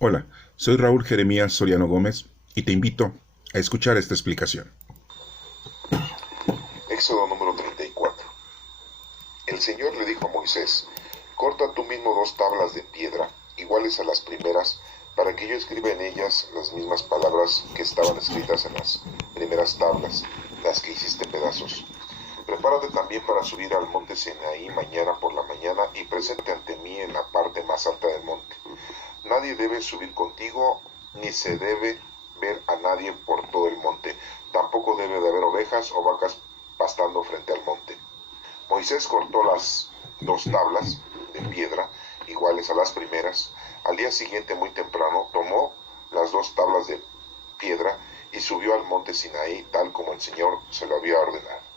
Hola, soy Raúl Jeremías Soriano Gómez y te invito a escuchar esta explicación. Éxodo número 34. El Señor le dijo a Moisés: corta tú mismo 2 tablas de piedra, iguales a las primeras, para que yo escriba en ellas las mismas palabras que estaban escritas en las primeras tablas, las que hiciste pedazos. Prepárate también para subir al monte Sinaí mañana por la mañana y presente ante mí en la parte más alta del monte. Nadie debe subir contigo, ni se debe ver a nadie por todo el monte. Tampoco debe de haber ovejas o vacas pastando frente al monte. Moisés cortó las 2 tablas de piedra, iguales a las primeras. Al día siguiente, muy temprano, tomó las 2 tablas de piedra y subió al monte Sinaí, tal como el Señor se lo había ordenado.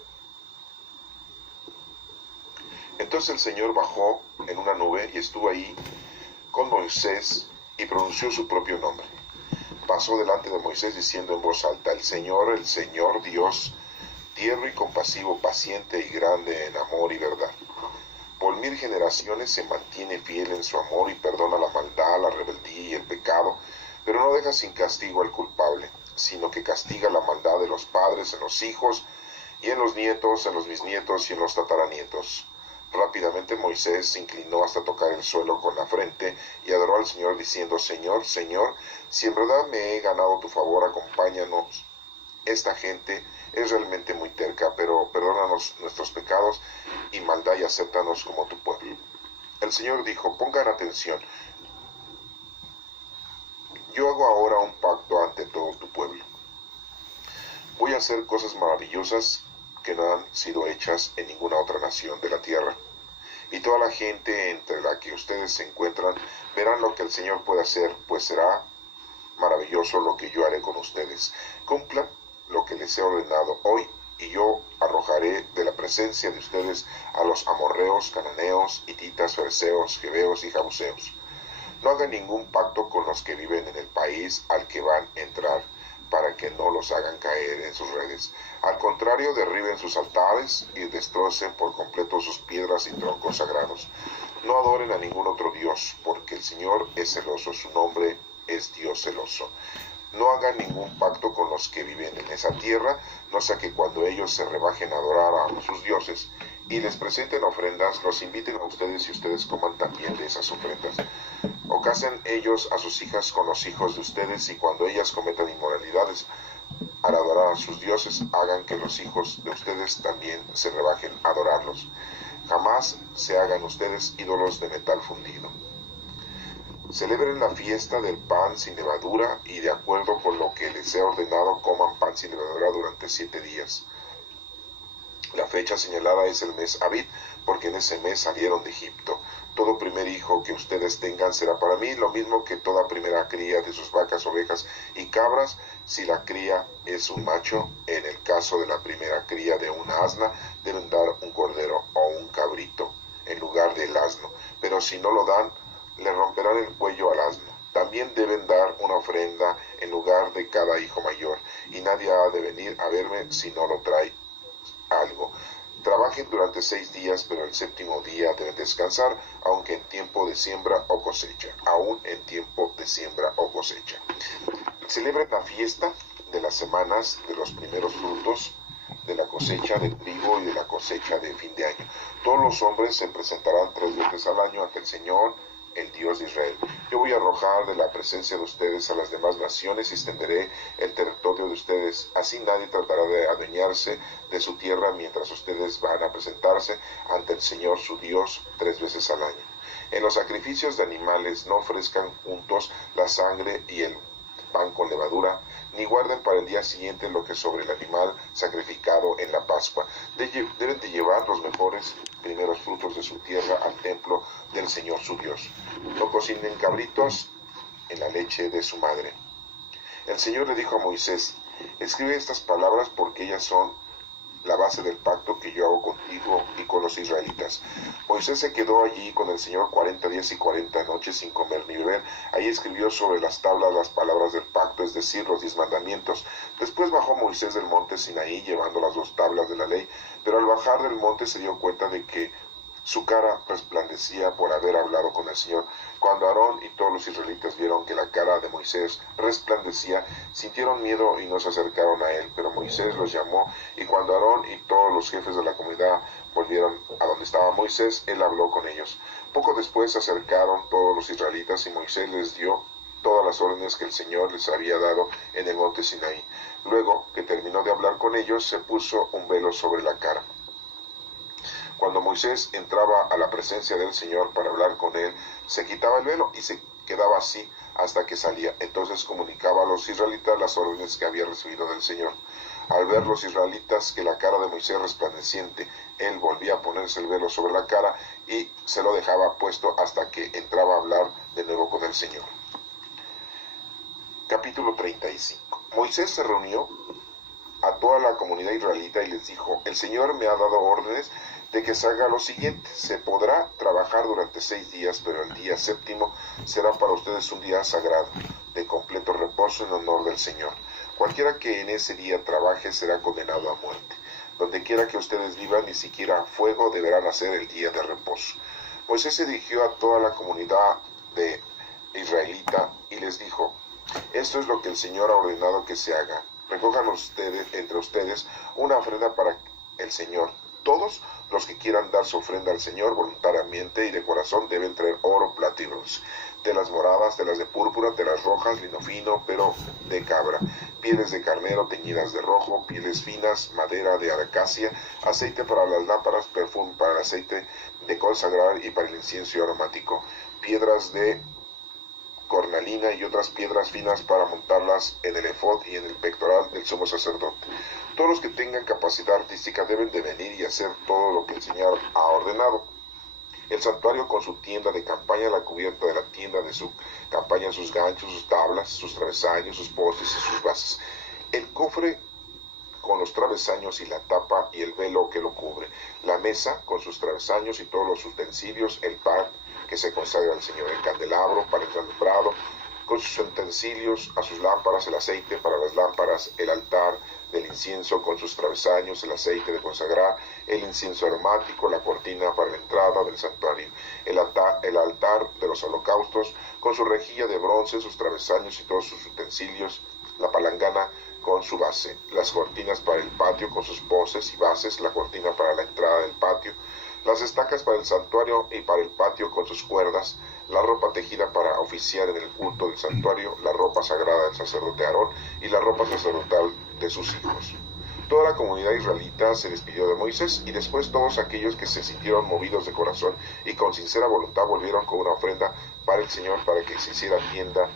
Entonces el Señor bajó en una nube y estuvo ahí con Moisés y pronunció su propio nombre. Pasó delante de Moisés diciendo en voz alta: el Señor Dios, tierno y compasivo, paciente y grande en amor y verdad. Por 1000 generaciones se mantiene fiel en su amor y perdona la maldad, la rebeldía y el pecado, pero no deja sin castigo al culpable, sino que castiga la maldad de los padres en los hijos y en los nietos, en los bisnietos y en los tataranietos. Rápidamente Moisés se inclinó hasta tocar el suelo con la frente y adoró al Señor diciendo: Señor, Señor, si en verdad me he ganado tu favor, acompáñanos. Esta gente es realmente muy terca, pero perdónanos nuestros pecados y maldad y acéptanos como tu pueblo. El Señor dijo: pongan atención, yo hago ahora un pacto ante todo tu pueblo. Voy a hacer cosas maravillosas que no han sido hechas en ninguna otra nación de la tierra. Y toda la gente entre la que ustedes se encuentran verán lo que el Señor puede hacer, pues será maravilloso lo que yo haré con ustedes. Cumplan lo que les he ordenado hoy, y yo arrojaré de la presencia de ustedes a los amorreos, cananeos, hititas, fereceos, jebeos y jabuseos. No hagan ningún pacto con los que viven en el país al que van a entrar, para que no los hagan caer en sus redes. Al contrario, derriben sus altares y destrocen por completo sus piedras y troncos sagrados. No adoren a ningún otro Dios, porque el Señor es celoso, su nombre es Dios celoso. No hagan ningún pacto con los que viven en esa tierra, no sea que cuando ellos se rebajen a adorar a sus dioses y les presenten ofrendas, los inviten a ustedes y ustedes coman también de esas ofrendas. O casen ellos a sus hijas con los hijos de ustedes, y cuando ellas cometan inmoralidades al adorar a sus dioses, hagan que los hijos de ustedes también se rebajen a adorarlos. Jamás se hagan ustedes ídolos de metal fundido. Celebren la fiesta del pan sin levadura, y de acuerdo con lo que les he ordenado, coman pan sin levadura durante 7 días. La fecha señalada es el mes Abib, porque en ese mes salieron de Egipto. Todo primer hijo que ustedes tengan será para mí, lo mismo que toda primera cría de sus vacas, ovejas y cabras, si la cría es un macho. En el caso de la primera cría de una asna, deben dar un cordero o un cabrito en lugar del asno, pero si no lo dan, le romperán el cuello al asno. También deben dar una ofrenda en lugar de cada hijo mayor, y nadie ha de venir a verme si no lo trae algo. Trabajen durante 6 días, pero el séptimo día deben descansar, aunque en tiempo de siembra o cosecha. Aún en tiempo de siembra o cosecha. Celebren la fiesta de las semanas de los primeros frutos de la cosecha de trigo y de la cosecha de fin de año. Todos los hombres se presentarán 3 veces al año ante el Señor, el Dios de Israel. Yo voy a arrojar de la presencia de ustedes a las demás naciones y extenderé el territorio de ustedes. Así nadie tratará de adueñarse de su tierra mientras ustedes van a presentarse ante el Señor su Dios 3 veces al año. En los sacrificios de animales no ofrezcan juntos la sangre y el pan con levadura, ni guarden para el día siguiente lo que sobre el animal sacrificado en la Pascua. Deben de llevar los mejores primeros frutos de su tierra al templo del Señor su Dios. No cocinen cabritos en la leche de su madre. El Señor le dijo a Moisés: escribe estas palabras, porque ellas son la base del pacto que yo hago contigo y con los israelitas. Moisés se quedó allí con el Señor 40 días y 40 noches sin comer ni beber. Ahí escribió sobre las tablas las palabras del pacto, es decir, los 10 mandamientos. Después bajó Moisés del monte Sinaí llevando las 2 tablas de la ley, pero al bajar del monte se dio cuenta de que su cara resplandecía por haber hablado con el Señor. Cuando Aarón y todos todos los israelitas vieron que la cara de Moisés resplandecía, sintieron miedo y no se acercaron a él. Pero Moisés los llamó, y cuando Aarón y todos los jefes de la comunidad volvieron a donde estaba Moisés, él habló con ellos. Poco después se acercaron todos los israelitas, y Moisés les dio todas las órdenes que el Señor les había dado en el monte Sinaí. Luego que terminó de hablar con ellos, se puso un velo sobre la cara. Cuando Moisés entraba a la presencia del Señor para hablar con él, se quitaba el velo y se quedaba así hasta que salía. Entonces comunicaba a los israelitas las órdenes que había recibido del Señor. Al ver los israelitas que la cara de Moisés resplandeciente, él volvía a ponerse el velo sobre la cara y se lo dejaba puesto hasta que entraba a hablar de nuevo con el Señor. Capítulo 35. Moisés se reunió a toda la comunidad israelita y les dijo: el Señor me ha dado órdenes de que se haga lo siguiente: se podrá trabajar durante 6 días, pero el día séptimo será para ustedes un día sagrado, de completo reposo en honor del Señor. Cualquiera que en ese día trabaje será condenado a muerte. Donde quiera que ustedes vivan, ni siquiera fuego deberán hacer el día de reposo. Moisés se dirigió a toda la comunidad de israelita y les dijo: esto es lo que el Señor ha ordenado que se haga. Recojan entre ustedes una ofrenda para el Señor. Todos los que quieran dar su ofrenda al Señor voluntariamente y de corazón deben traer oro, plata y bronce, telas moradas, telas de púrpura, telas rojas, lino fino, pero de cabra, pieles de carnero teñidas de rojo, pieles finas, madera de acacia, aceite para las lámparas, perfume para el aceite de consagrar y para el incienso aromático, piedras de cornalina y otras piedras finas para montarlas en el efod y en el pectoral del sumo sacerdote. Todos los que tengan capacidad artística deben de venir y hacer todo lo que el Señor ha ordenado. El santuario con su tienda de campaña, la cubierta de la tienda de su campaña, sus ganchos, sus tablas, sus travesaños, sus postes y sus bases. El cofre con los travesaños y la tapa y el velo que lo cubre. La mesa con sus travesaños y todos los utensilios, el pan que se consagra al Señor, el candelabro para el alumbrado, con sus utensilios, a sus lámparas, el aceite para las lámparas, el altar del incienso con sus travesaños, el aceite de consagrar, el incienso aromático, la cortina para la entrada del santuario, el altar de los holocaustos, con su rejilla de bronce, sus travesaños y todos sus utensilios, la palangana con su base, las cortinas para el patio con sus postes y bases, la cortina para la entrada del patio, las estacas para el santuario y para el patio con sus cuerdas, la ropa tejida para oficiar en el culto del santuario, la ropa sagrada del sacerdote Aarón y la ropa sacerdotal de sus hijos. Toda la comunidad israelita se despidió de Moisés, y después todos aquellos que se sintieron movidos de corazón y con sincera voluntad volvieron con una ofrenda para el Señor para que se hiciera tienda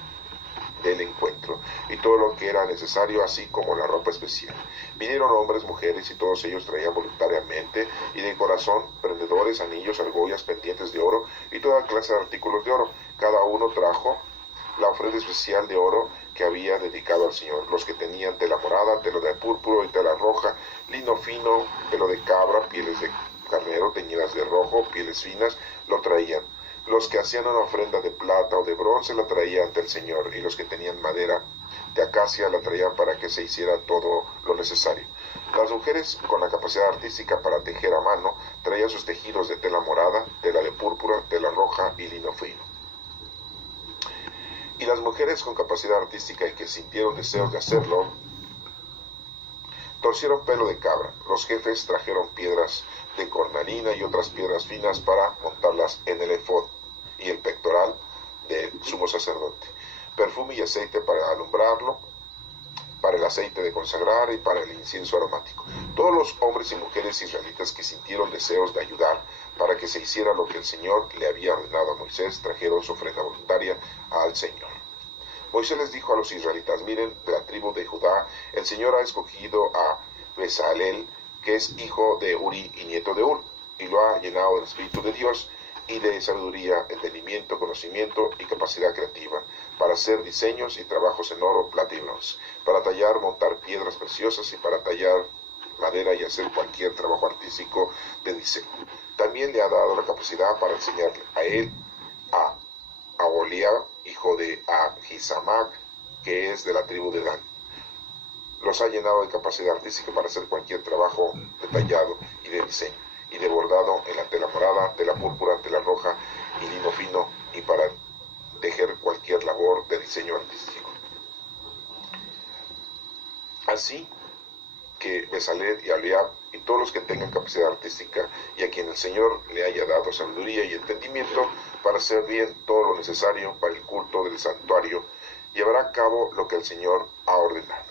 del encuentro y todo lo que era necesario, así como la ropa especial. Vinieron hombres, mujeres, y todos ellos traían voluntariamente y de corazón prendedores, anillos, argollas, pendientes de oro y toda clase de artículos de oro. Cada uno trajo la ofrenda especial de oro que había dedicado al Señor. Los que tenían tela morada, tela de púrpura y tela roja, lino fino, pelo de cabra, pieles de carnero teñidas de rojo, pieles finas, lo traían. Los que hacían una ofrenda de plata o de bronce la traían ante el Señor, y los que tenían madera de acacia la traían para que se hiciera todo lo necesario. Las mujeres con la capacidad artística para tejer a mano traían sus tejidos de tela morada, tela de púrpura, tela roja y lino fino. Y las mujeres con capacidad artística y que sintieron deseos de hacerlo, torcieron pelo de cabra. Los jefes trajeron piedras de cornalina y otras piedras finas para montarlas en el efod y el pectoral del sumo sacerdote, perfume y aceite para alumbrarlo, para el aceite de consagrar y para el incienso aromático. Todos los hombres y mujeres israelitas que sintieron deseos de ayudar para que se hiciera lo que el Señor le había ordenado a Moisés, trajeron su ofrenda voluntaria al Señor. Moisés les dijo a los israelitas: miren, de la tribu de Judá, el Señor ha escogido a Bezalel, que es hijo de Uri y nieto de Ur, y lo ha llenado del Espíritu de Dios y de sabiduría, entendimiento, conocimiento y capacidad creativa, para hacer diseños y trabajos en oro, plata y bronce, para tallar, montar piedras preciosas y para tallar madera y hacer cualquier trabajo artístico de diseño. También le ha dado la capacidad para enseñarle a él, a Aholiab, hijo de Ahisamac, que es de la tribu de Dan. Los ha llenado de capacidad artística para hacer cualquier trabajo detallado y de diseño, y de bordado en la tela morada, tela púrpura, tela roja y lino fino, y para tejer cualquier Así que Bezalel y Aholiab y todos los que tengan capacidad artística y a quien el Señor le haya dado sabiduría y entendimiento para hacer bien todo lo necesario para el culto del santuario, llevará a cabo lo que el Señor ha ordenado.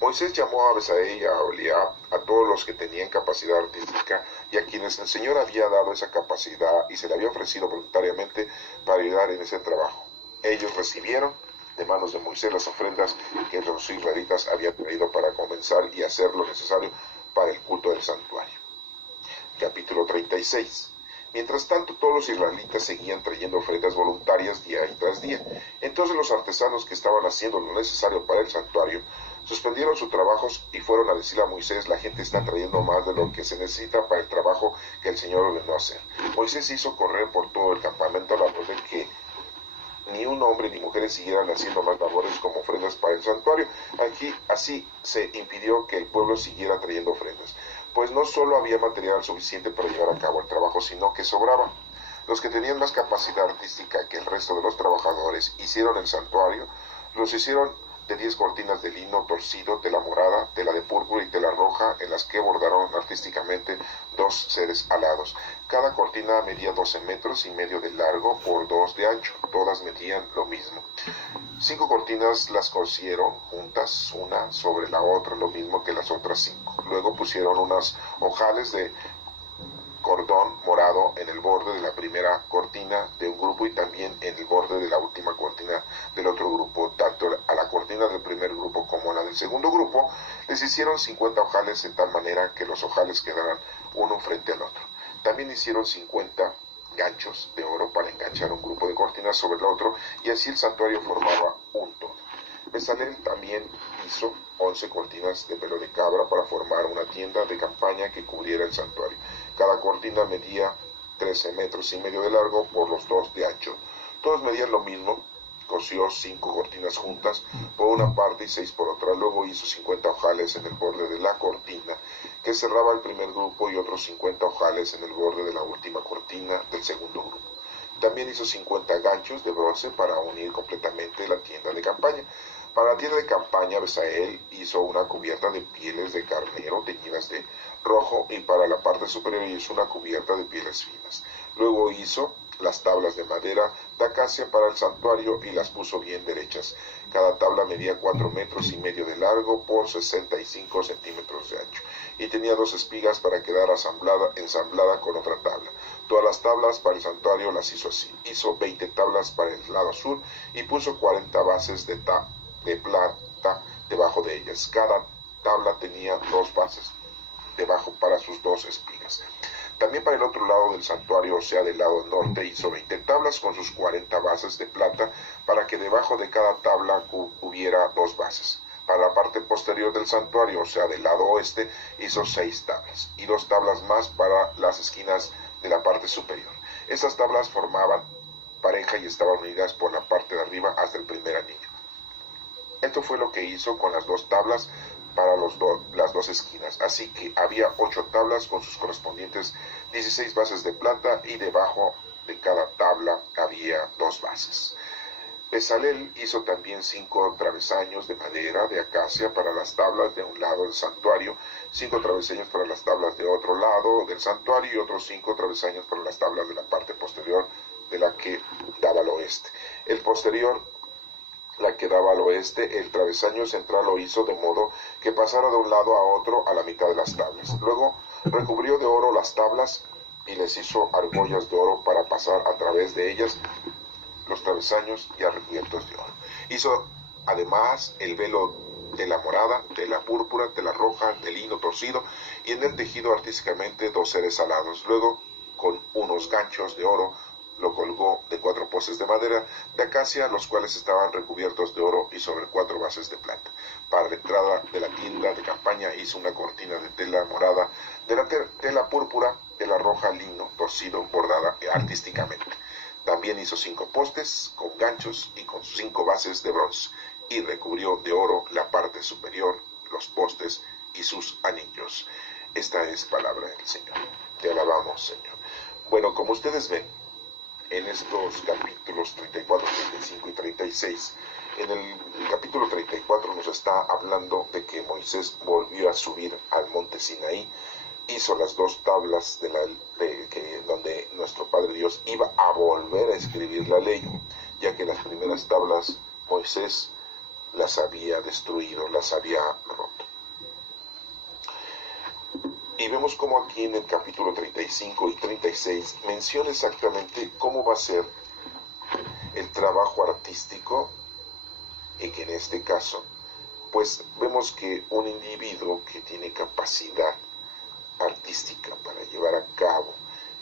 Moisés llamó a Bezalel y a Aholiab, a todos los que tenían capacidad artística y a quienes el Señor había dado esa capacidad y se le había ofrecido voluntariamente para ayudar en ese trabajo. Ellos recibieron de manos de Moisés las ofrendas que los israelitas habían traído para comenzar y hacer lo necesario para el culto del santuario. Capítulo 36. Mientras tanto, todos los israelitas seguían trayendo ofrendas voluntarias día tras día. Entonces los artesanos que estaban haciendo lo necesario para el santuario suspendieron sus trabajos y fueron a decirle a Moisés: la gente está trayendo más de lo que se necesita para el trabajo que el Señor ordenó hacer. Moisés hizo correr por todo el campamento a la voz de que ni un hombre ni mujeres siguieran haciendo más labores como ofrendas para el santuario. Así se impidió que el pueblo siguiera trayendo ofrendas, pues no solo había material suficiente para llevar a cabo el trabajo, sino que sobraba. Los que tenían más capacidad artística que el resto de los trabajadores hicieron el santuario. Los hicieron de 10 cortinas de lino torcido, tela morada, tela de púrpura y tela roja, en las que bordaron artísticamente 2 seres alados. Cada cortina medía 12 metros y medio de largo por 2 de ancho. Todas medían lo mismo. 5 cortinas las cosieron juntas, una sobre la otra, lo mismo que las otras 5. Luego pusieron unas ojales de cordón morado en el borde de la primera cortina de un grupo y también en el borde de la última cortina del otro grupo. Tanto a la cortina del primer grupo como a la del segundo grupo les hicieron 50 ojales, de tal manera que los ojales quedaran uno frente al otro. También hicieron 50 ganchos de oro para enganchar un grupo de cortinas sobre el otro, y así el santuario formaba un todo. Bezalel también hizo 11 cortinas de pelo de cabra para formar una tienda de campaña que cubriera el santuario. Cada cortina medía 13 metros y medio de largo por los 2 de ancho. Todos medían lo mismo. Cosió 5 cortinas juntas por una parte y 6 por otra. Luego hizo 50 ojales en el borde de la cortina que cerraba el primer grupo y otros 50 ojales en el borde de la última cortina del segundo grupo. También hizo 50 ganchos de bronce para unir completamente la tienda de campaña. Para la tienda de campaña, Bezalel hizo una cubierta de pieles de carnero teñidas de rojo, y para la parte superior hizo una cubierta de pieles finas. Luego hizo las tablas de madera de acacia para el santuario y las puso bien derechas. Cada tabla medía 4 metros y medio de largo por 65 centímetros de ancho, y tenía 2 espigas para quedar ensamblada con otra tabla. Todas las tablas para el santuario las hizo así. Hizo 20 tablas para el lado sur y puso 40 bases de plata debajo de ellas. Cada tabla tenía 2 bases debajo para sus 2 espigas. También para el otro lado del santuario, o sea, del lado norte, hizo 20 tablas con sus 40 bases de plata, para que debajo de cada tabla hubiera 2 bases. Para la parte posterior del santuario, o sea, del lado oeste, hizo 6 tablas, y 2 tablas más para las esquinas de la parte superior. Estas tablas formaban pareja y estaban unidas por la parte de arriba hasta el primer anillo. Esto fue lo que hizo con las 2 tablas para las 2 esquinas. Así que había 8 tablas con sus correspondientes 16 bases de plata, y debajo de cada tabla había 2 bases. Bezalel hizo también 5 travesaños de madera de acacia para las tablas de un lado del santuario, 5 travesaños para las tablas de otro lado del santuario y otros 5 travesaños para las tablas de la parte posterior de la que daba al oeste. El posterior, la que daba al oeste, el travesaño central lo hizo de modo que pasara de un lado a otro a la mitad de las tablas. Luego recubrió de oro las tablas y les hizo argollas de oro para pasar a través de ellas los travesaños ya recubiertos de oro. Hizo además el velo de la morada, de la púrpura, de la roja, de lino torcido, y en él tejido artísticamente 2 seres alados. Luego, con unos ganchos de oro, lo colgó de 4 postes de madera de acacia, los cuales estaban recubiertos de oro y sobre 4 bases de plata. Para la entrada de la tienda de campaña hizo una cortina de tela morada, de la tela púrpura, de la roja, lino torcido, bordada artísticamente. También hizo 5 postes con ganchos y con 5 bases de bronce, y recubrió de oro la parte superior, los postes y sus anillos. Esta es palabra del Señor. Te alabamos, Señor. Bueno, como ustedes ven, en estos capítulos 34, 35 y 36, En el capítulo 34 nos está hablando de que Moisés volvió a subir al monte Sinaí, hizo las dos tablas donde nuestro Padre Dios iba a volver a escribir la ley, ya que las primeras tablas Moisés las había destruido, las había roto. Y vemos como aquí en el capítulo 35 y 36 menciona exactamente cómo va a ser el trabajo artístico, y que en este caso, pues vemos que un individuo que tiene capacidad artística para llevar a cabo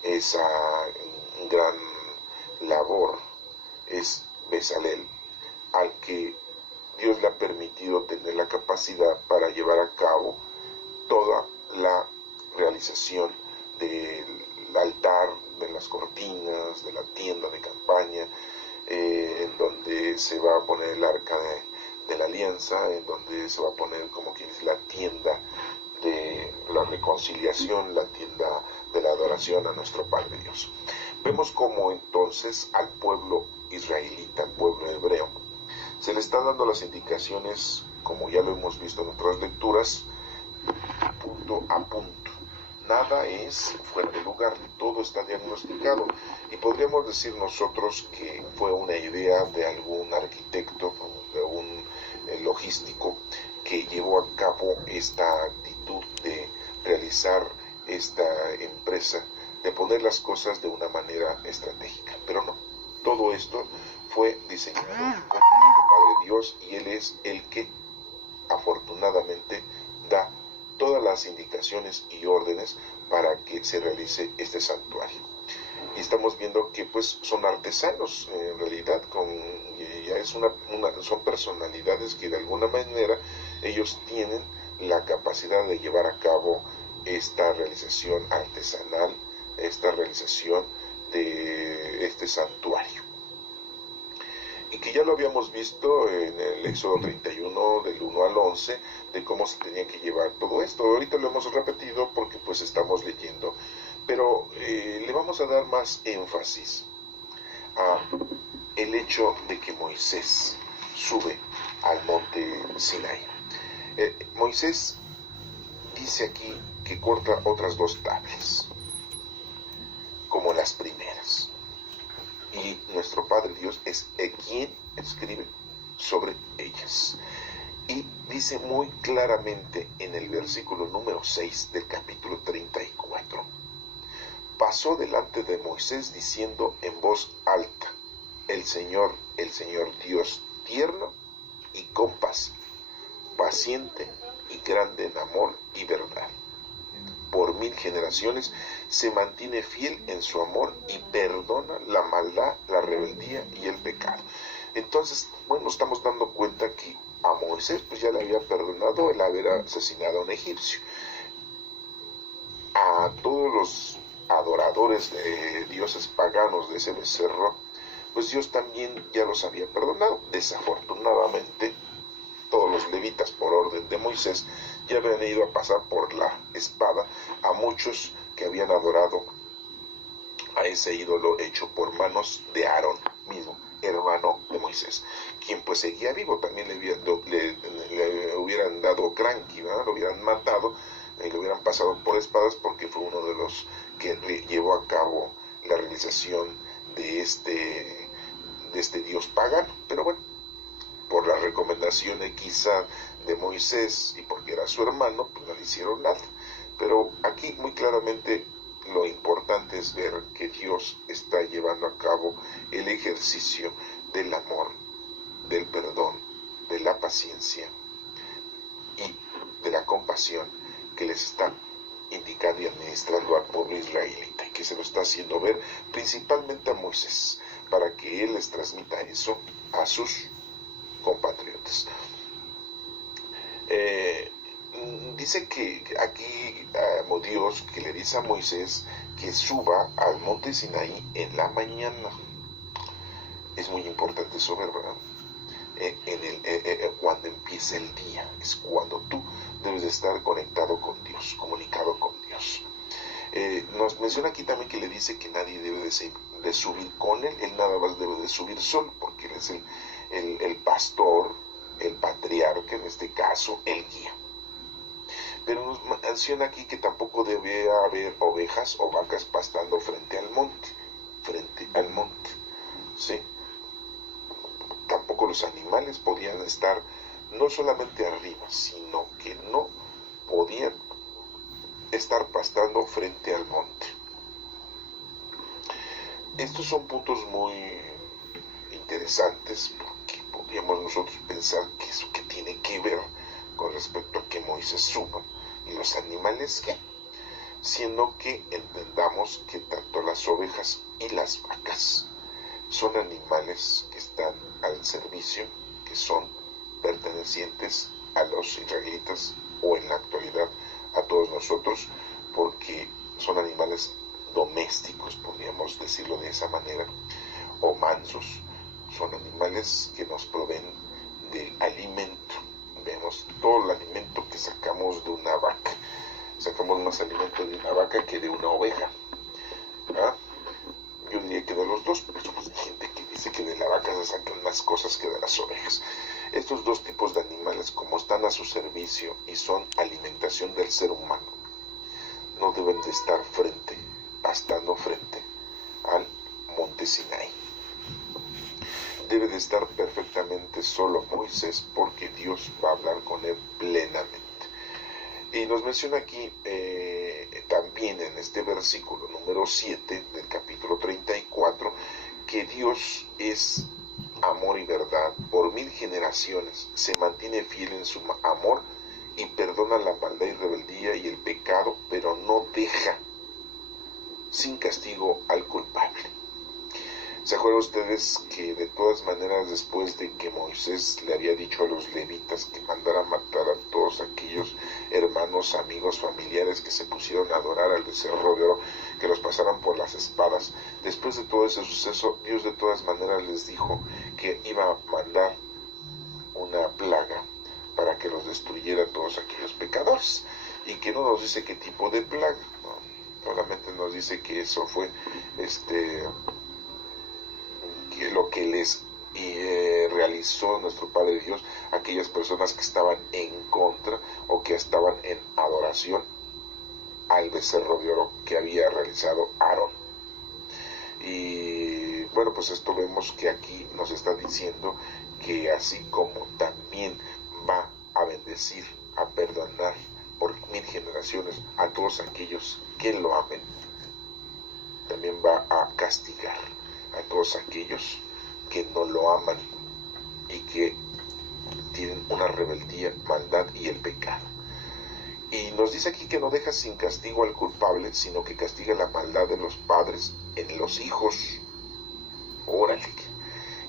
esa gran labor es Bezalel, al que Dios le ha permitido tener la capacidad para llevar a cabo toda la realización del altar, de las cortinas, de la tienda de campaña, en donde se va a poner el arca de la alianza, en donde se va a poner, como quien dice, la tienda de la reconciliación, la tienda de la adoración a nuestro Padre Dios. Vemos como entonces al pueblo israelita, al pueblo hebreo, se le están dando las indicaciones, como ya lo hemos visto en otras lecturas, punto a punto. Nada es fuera de lugar, todo está diagnosticado, y podríamos decir nosotros que fue una idea de algún arquitecto, de un logístico, que llevó a cabo esta actitud de realizar esta empresa, de poner las cosas de una manera estratégica. Pero no, todo esto fue diseñado por el Padre Dios, y Él es el que afortunadamente da todas las indicaciones y órdenes para que se realice este santuario. Y estamos viendo que pues son artesanos, en realidad ya son personalidades que de alguna manera ellos tienen la capacidad de llevar a cabo esta realización artesanal, esta realización de este santuario. Y que ya lo habíamos visto en el Éxodo 31, del 1 al 11, de cómo se tenía que llevar todo esto. Ahorita lo hemos repetido porque pues estamos leyendo, pero le vamos a dar más énfasis a el hecho de que Moisés sube al monte Sinaí. Moisés dice aquí que corta otras dos tablas, como las primeras. Y nuestro Padre Dios es quien escribe sobre ellas. Y dice muy claramente en el versículo número 6 del capítulo 34. Pasó delante de Moisés diciendo en voz alta: el Señor Dios tierno y compasivo, paciente y grande en amor y verdad, por 1000 generaciones se mantiene fiel en su amor y perdona la maldad, la rebeldía y el pecado. Entonces, bueno, estamos dando cuenta que a Moisés pues ya le había perdonado el haber asesinado a un egipcio. A todos los adoradores de dioses paganos de ese becerro, pues Dios también ya los había perdonado. Desafortunadamente, todos los levitas, por orden de Moisés, ya habían ido a pasar por la espada a muchos que habían adorado a ese ídolo hecho por manos de Aarón mismo, hermano de Moisés, quien pues seguía vivo. También le hubieran dado cranky, ¿verdad? Lo hubieran matado y lo hubieran pasado por espadas, porque fue uno de los que llevó a cabo la realización de este dios pagano. Pero bueno, por las recomendaciones quizá de Moisés y porque era su hermano, pues no le hicieron nada. Pero aquí muy claramente lo importante es ver que Dios está llevando a cabo el ejercicio del amor, del perdón, de la paciencia y de la compasión que les está indicando y administrando al pueblo israelita, y que se lo está haciendo ver principalmente a Moisés, para que él les transmita eso a sus compatriotas. Dice que aquí Dios que le dice a Moisés que suba al monte Sinaí en la mañana. Es muy importante eso, ¿verdad? Cuando empieza el día, es cuando tú debes de estar conectado con Dios, comunicado con Dios. Nos menciona aquí también que le dice que nadie debe de subir con él nada más debe de subir solo, porque él es el pastor, el patriarca, en este caso, el guía. Pero nos menciona aquí que tampoco debe haber ovejas o vacas pastando frente al monte, ¿sí? Tampoco los animales podían estar no solamente arriba, sino que no podían estar pastando frente al monte. Estos son puntos muy interesantes porque podríamos nosotros pensar que eso que tiene que ver con respecto a que Moisés suba y los animales que, siendo que entendamos que tanto las ovejas y las vacas son animales que están al servicio, que son pertenecientes a los israelitas o en la actualidad a todos nosotros, porque son animales domésticos, podríamos decirlo de esa manera, o mansos. Son animales que nos proveen de alimento. Vemos todo el alimento que sacamos de una vaca. Sacamos más alimento de una vaca que de una oveja. ¿Ah? Yo diría que de los dos, pero hay gente que dice que de la vaca se sacan más cosas que de las ovejas. Estos dos tipos de animales, como están a su servicio y son alimentación del ser humano, no deben de estar pastando frente al monte Sinaí. Debe de estar perfectamente solo Moisés, porque Dios va a hablar con él plenamente. Y nos menciona aquí también en este versículo número 7 del capítulo 34, que Dios es amor y verdad. Por 1000 generaciones se mantiene fiel en su amor y perdona la maldad y rebeldía y el pecado, pero no deja sin castigo al culpable. ¿Se acuerdan ustedes que de todas maneras, después de que Moisés le había dicho a los levitas que mandara matar a todos aquellos hermanos, amigos, familiares que se pusieron a adorar al becerro de oro, que los pasaran por las espadas? Después de todo ese suceso, Dios de todas maneras les dijo que iba a mandar una plaga para que los destruyera todos aquellos pecadores, y que no nos dice qué tipo de plaga, no, solamente nos dice que eso fue que lo que les realizó nuestro Padre Dios a aquellas personas que estaban en contra o que estaban en adoración al becerro de oro que había realizado Aarón. Y bueno, pues esto vemos que aquí nos está diciendo que así como también va a bendecir, a perdonar por 1000 generaciones a todos aquellos que lo amen, también va a castigar a todos aquellos que no lo aman y que tienen una rebeldía, maldad y el pecado. Y nos dice aquí que no deja sin castigo al culpable, sino que castiga la maldad de los padres en los hijos, órale,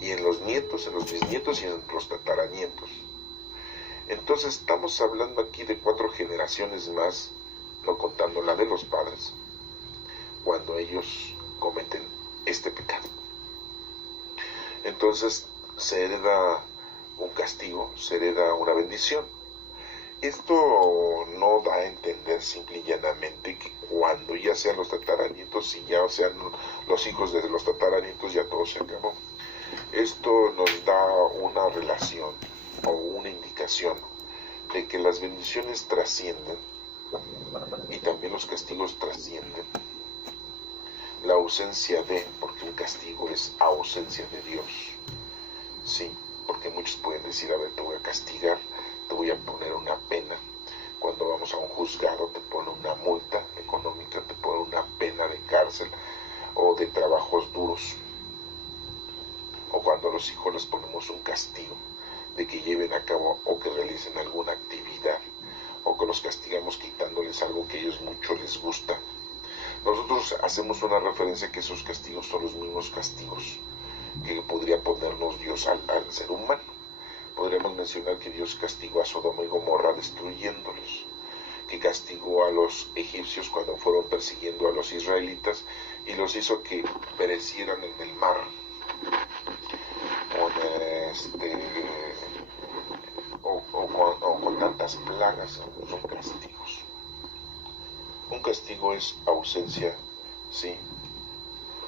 y en los nietos, en los bisnietos y en los tataranietos. Entonces estamos hablando aquí de 4 generaciones más, no contando la de los padres, cuando ellos cometen este pecado. Entonces se hereda un castigo, se hereda una bendición. Esto no da a entender simple y llanamente que cuando ya sean los tataranietos y ya sean los hijos de los tataranietos, ya todo se acabó. Esto nos da una relación o una indicación de que las bendiciones trascienden y también los castigos trascienden. La ausencia de, porque un castigo es ausencia de Dios. Sí, porque muchos pueden decir, a ver, te voy a castigar, te voy a poner una pena. Cuando vamos a un juzgado te pone una multa económica, te pone una pena de cárcel o de trabajos duros. O cuando a los hijos les ponemos un castigo de que lleven a cabo o que realicen alguna actividad, o que los castigamos quitándoles algo que a ellos mucho les gusta. Nosotros hacemos una referencia que esos castigos son los mismos castigos que podría ponernos Dios al ser humano. Podríamos mencionar que Dios castigó a Sodoma y Gomorra destruyéndolos, que castigó a los egipcios cuando fueron persiguiendo a los israelitas y los hizo que perecieran en el mar con tantas plagas. Son castigos. Un castigo es ausencia, ¿sí?,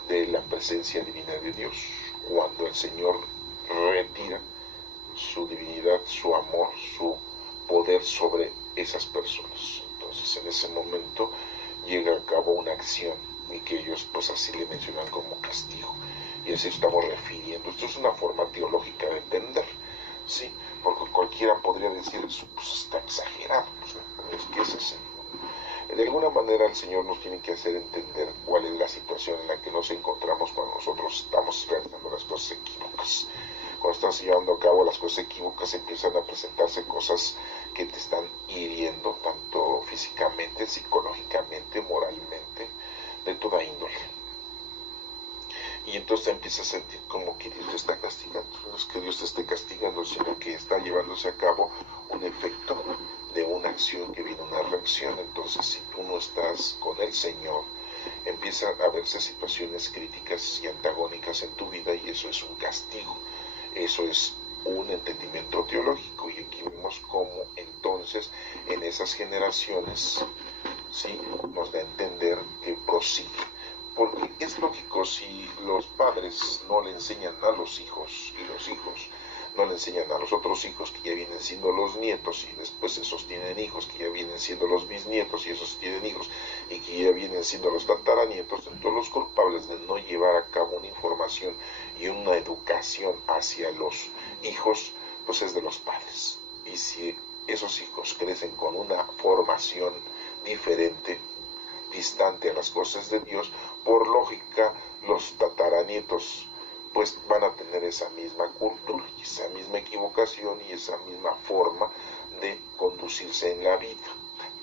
de la presencia divina de Dios. Cuando el Señor retira su divinidad, su amor, su poder sobre esas personas. Entonces en ese momento llega a cabo una acción y que ellos pues así le mencionan como castigo. Y así estamos refiriendo. Esto es una forma teológica de entender, ¿sí? Porque cualquiera podría decir, pues está exagerado, pues, es que es así. De alguna manera el Señor nos tiene que hacer entender cuál es la situación en la que nos encontramos cuando nosotros estamos realizando las cosas equívocas. Cuando estás llevando a cabo las cosas equívocas empiezan a presentarse cosas que te están hiriendo, tanto físicamente, psicológicamente, moralmente, de toda índole. Y entonces te empiezas a sentir como que Dios te está castigando. No es que Dios te esté castigando, sino que está llevándose a cabo un efecto de una acción que viene una reacción. Entonces si tú no estás con el Señor, empiezan a verse situaciones críticas y antagónicas en tu vida, y eso es un castigo. Eso es un entendimiento teológico, y aquí vemos cómo entonces en esas generaciones, ¿sí?, nos da a entender que prosigue. Porque es lógico, si los padres no le enseñan a los hijos y los hijos no le enseñan a los otros hijos, que ya vienen siendo los nietos, y después esos tienen hijos que ya vienen siendo los bisnietos, y esos tienen hijos y que ya vienen siendo los tataranietos, entonces los culpables de no llevar a cabo una información y una educación hacia los hijos, pues es de los padres. Y si esos hijos crecen con una formación diferente, distante a las cosas de Dios, por lógica los tataranietos pues van a tener esa misma cultura y esa misma equivocación y esa misma forma de conducirse en la vida,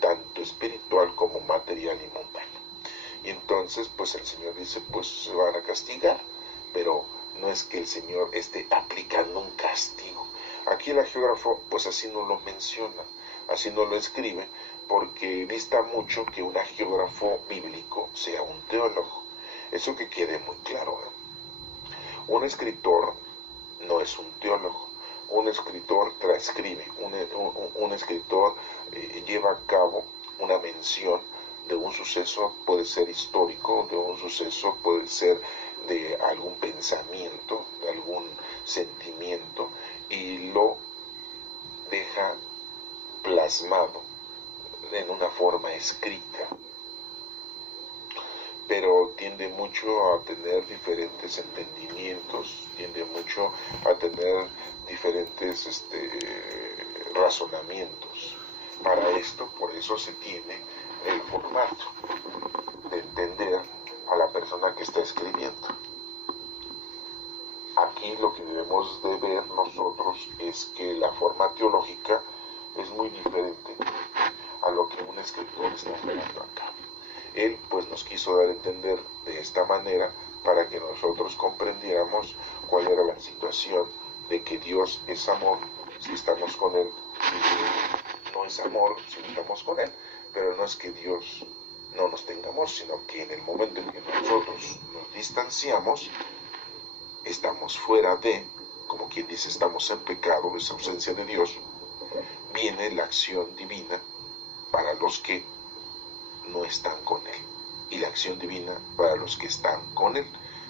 tanto espiritual como material y mundana. Y entonces pues el Señor dice, pues se van a castigar, pero no es que el Señor esté aplicando un castigo. Aquí el geógrafo pues así no lo menciona, así no lo escribe, porque dista mucho que un geógrafo bíblico sea un teólogo. Eso que quede muy claro, ¿eh? Un escritor no es un teólogo. Un escritor transcribe, un escritor lleva a cabo una mención de un suceso, puede ser histórico, de un suceso puede ser de algún pensamiento, de algún sentimiento, y lo deja plasmado en una forma escrita, pero tiende mucho a tener diferentes entendimientos, tiende mucho a tener diferentes razonamientos. Para esto, por eso se tiene el formato de entender a la persona que está escribiendo. Aquí lo que debemos de ver nosotros es que la forma teológica es muy diferente a lo que un escritor está esperando acá. Él pues nos quiso dar a entender de esta manera para que nosotros comprendiéramos cuál era la situación de que Dios es amor si estamos con Él, y no es amor si no estamos con Él, pero no es que Dios no nos tenga amor, sino que en el momento en que nosotros nos distanciamos, estamos fuera de, como quien dice, estamos en pecado, esa ausencia de Dios, viene la acción divina para los que no están con Él, y la acción divina para los que están con Él.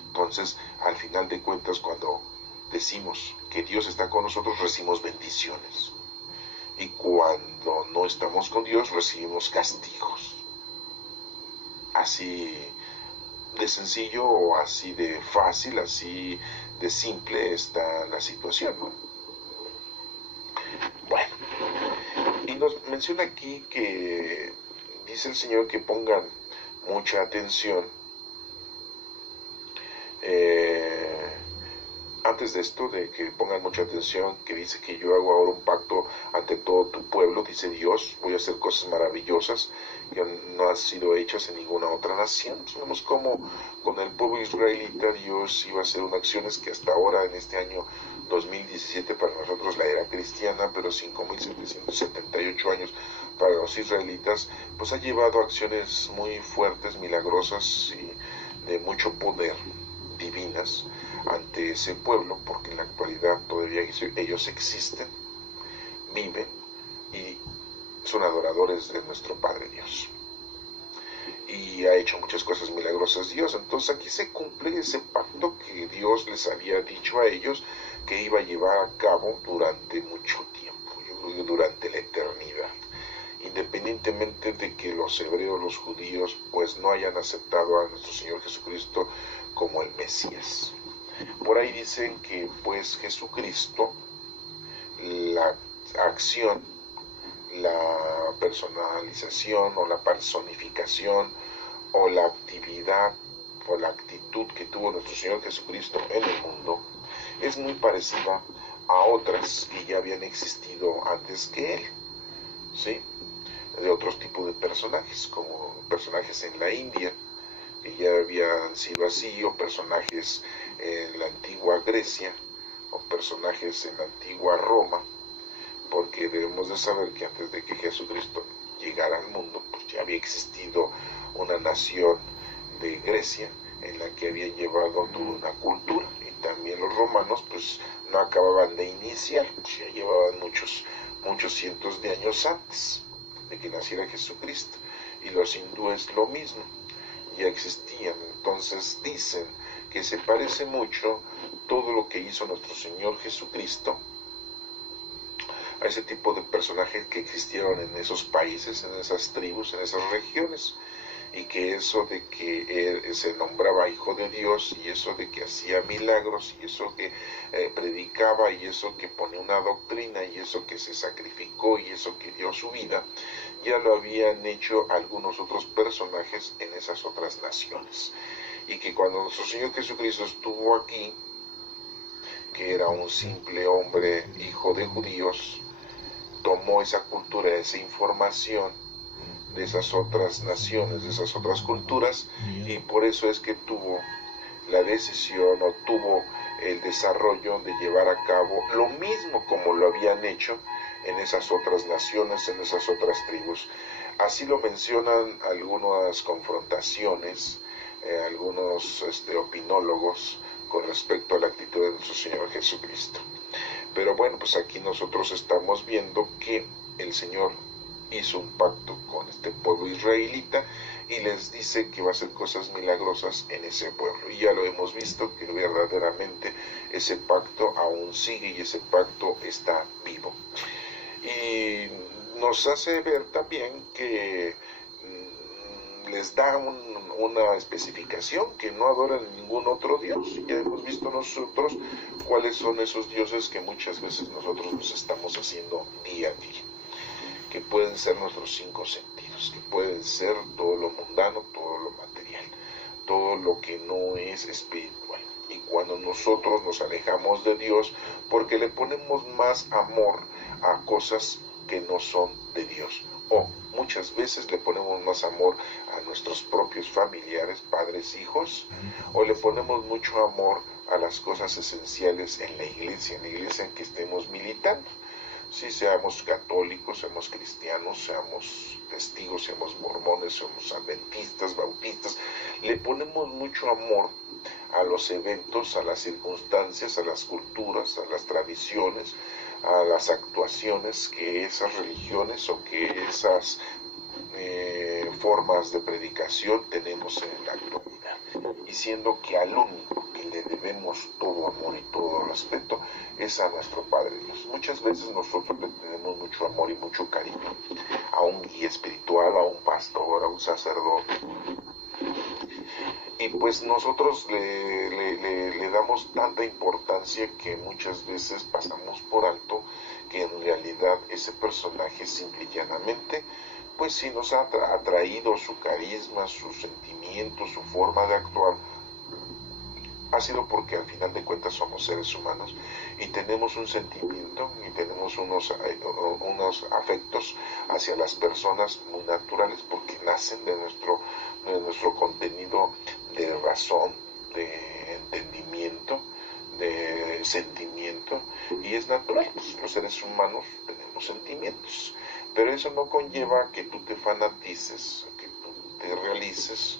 Entonces, al final de cuentas, cuando decimos que Dios está con nosotros, recibimos bendiciones, y cuando no estamos con Dios, recibimos castigos. Así de sencillo, o así de fácil, así de simple está la situación, ¿no? Bueno, y nos menciona aquí que dice el Señor que pongan mucha atención. Antes de esto, de que pongan mucha atención, que dice que yo hago ahora un pacto ante todo tu pueblo, dice Dios, voy a hacer cosas maravillosas que no han sido hechas en ninguna otra nación. Vemos cómo con el pueblo israelita Dios iba a hacer unas acciones que hasta ahora, en este año 2017, para nosotros la era cristiana, pero 5.778 años para los israelitas, pues ha llevado acciones muy fuertes, milagrosas y de mucho poder, divinas, ante ese pueblo, porque en la actualidad todavía ellos existen, viven y son adoradores de nuestro Padre Dios. y ha hecho muchas cosas milagrosas Dios. Entonces aquí se cumple ese pacto que Dios les había dicho a ellos que iba a llevar a cabo durante mucho tiempo, yo creo que durante la eternidad, independientemente de que los hebreos, los judíos, pues no hayan aceptado a nuestro Señor Jesucristo como el Mesías. Por ahí dicen que pues Jesucristo, la acción, la personalización o la personificación o la actividad o la actitud que tuvo nuestro Señor Jesucristo en el mundo es muy parecida a otras que ya habían existido antes que Él, ¿sí? De otros tipos de personajes, como personajes en la India, que ya habían sido así, o personajes en la antigua Grecia, o personajes en la antigua Roma, porque debemos de saber que antes de que Jesucristo llegara al mundo, pues ya había existido una nación de Grecia en la que había llevado toda una cultura, y también los romanos pues no acababan de iniciar, pues ya llevaban muchos cientos de años antes de que naciera Jesucristo, y los hindúes lo mismo, ya existían. Entonces dicen que se parece mucho todo lo que hizo nuestro Señor Jesucristo a ese tipo de personajes que existieron en esos países, en esas tribus, en esas regiones, y que eso de que él se nombraba Hijo de Dios, y eso de que hacía milagros, y eso que predicaba, y eso que ponía una doctrina, y eso que se sacrificó, y eso que dio su vida, ya lo habían hecho algunos otros personajes en esas otras naciones. Y que cuando nuestro Señor Jesucristo estuvo aquí, que era un simple hombre, hijo de judíos, tomó esa cultura, esa información de esas otras naciones, de esas otras culturas, y por eso es que tuvo la decisión o tuvo el desarrollo de llevar a cabo lo mismo como lo habían hecho en esas otras naciones, en esas otras tribus. Así lo mencionan algunas confrontaciones, algunos opinólogos con respecto a la actitud de nuestro Señor Jesucristo. Pero bueno, pues aquí nosotros estamos viendo que el Señor hizo un pacto con este pueblo israelita y les dice que va a hacer cosas milagrosas en ese pueblo. Y ya lo hemos visto que verdaderamente ese pacto aún sigue y ese pacto está vivo. Y nos hace ver también que les da una especificación, que no adoran ningún otro Dios. Ya hemos visto nosotros cuáles son esos dioses que muchas veces nosotros nos estamos haciendo día a día, que pueden ser nuestros 5 sentidos, que pueden ser todo lo mundano, todo lo material, todo lo que no es espiritual. Y cuando nosotros nos alejamos de Dios, porque le ponemos más amor a cosas que no son de Dios, o muchas veces le ponemos más amor a nuestros propios familiares, padres, hijos, o le ponemos mucho amor a las cosas esenciales en la iglesia en que estemos militando. Si seamos católicos, seamos cristianos, seamos testigos, seamos mormones, seamos adventistas, bautistas, le ponemos mucho amor a los eventos, a las circunstancias, a las culturas, a las tradiciones, a las actuaciones que esas religiones o que esas formas de predicación tenemos en la actualidad. Y siendo que al único que le debemos todo amor y todo respeto es a nuestro Padre Dios. Muchas veces nosotros le tenemos mucho amor y mucho cariño a un guía espiritual, a un pastor, a un sacerdote, y pues nosotros le damos tanta importancia que muchas veces pasamos por alto que en realidad ese personaje simple y llanamente pues sí nos ha atraído su carisma, sus sentimientos, su forma de actuar, ha sido porque al final de cuentas somos seres humanos y tenemos un sentimiento y tenemos unos afectos hacia las personas muy naturales, porque nacen de nuestro contenido de razón, de entendimiento, de sentimiento, y es natural, pues los seres humanos tenemos sentimientos, pero eso no conlleva que tú te fanatices, que tú te realices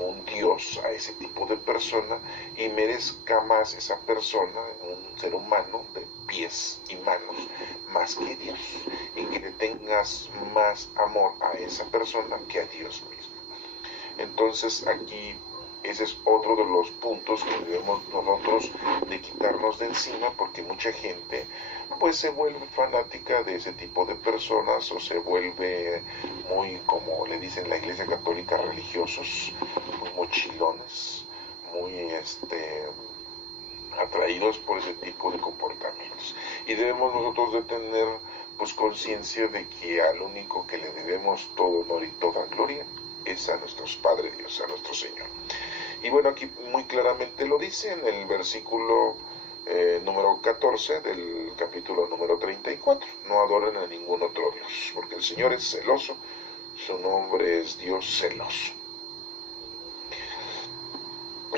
un Dios a ese tipo de persona y merezca más esa persona, un ser humano de pies y manos, más que Dios, y que le tengas más amor a esa persona que a Dios mismo. Entonces aquí ese es otro de los puntos que debemos nosotros de quitarnos de encima, porque mucha gente pues se vuelve fanática de ese tipo de personas, o se vuelve muy, como le dicen la Iglesia Católica, religiosos, muy mochilones, muy atraídos por ese tipo de comportamientos. Y debemos nosotros de tener pues conciencia de que al único que le debemos todo honor y toda gloria es a nuestros Padre Dios, a nuestro Señor. Y bueno, aquí muy claramente lo dice en el versículo número 14 del capítulo número 34. No adoren a ningún otro Dios, porque el Señor es celoso, su nombre es Dios celoso.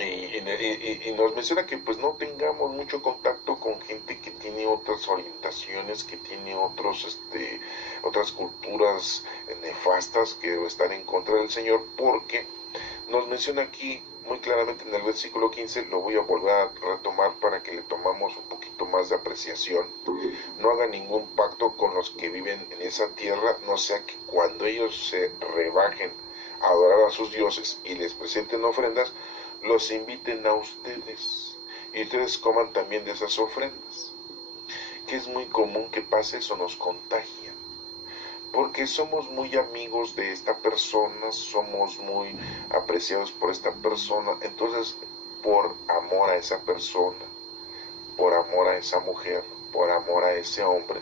Y nos menciona que pues no tengamos mucho contacto con gente que tiene otras orientaciones, que tiene otras culturas nefastas que están en contra del Señor, porque nos menciona aquí muy claramente en el versículo 15, lo voy a volver a retomar para que le tomamos un poquito más de apreciación. No hagan ningún pacto con los que viven en esa tierra, no sea que cuando ellos se rebajen a adorar a sus dioses y les presenten ofrendas, los inviten a ustedes y ustedes coman también de esas ofrendas. Que es muy común que pase eso, nos contagia, porque somos muy amigos de esta persona, somos muy apreciados por esta persona. Entonces, por amor a esa persona, por amor a esa mujer, por amor a ese hombre,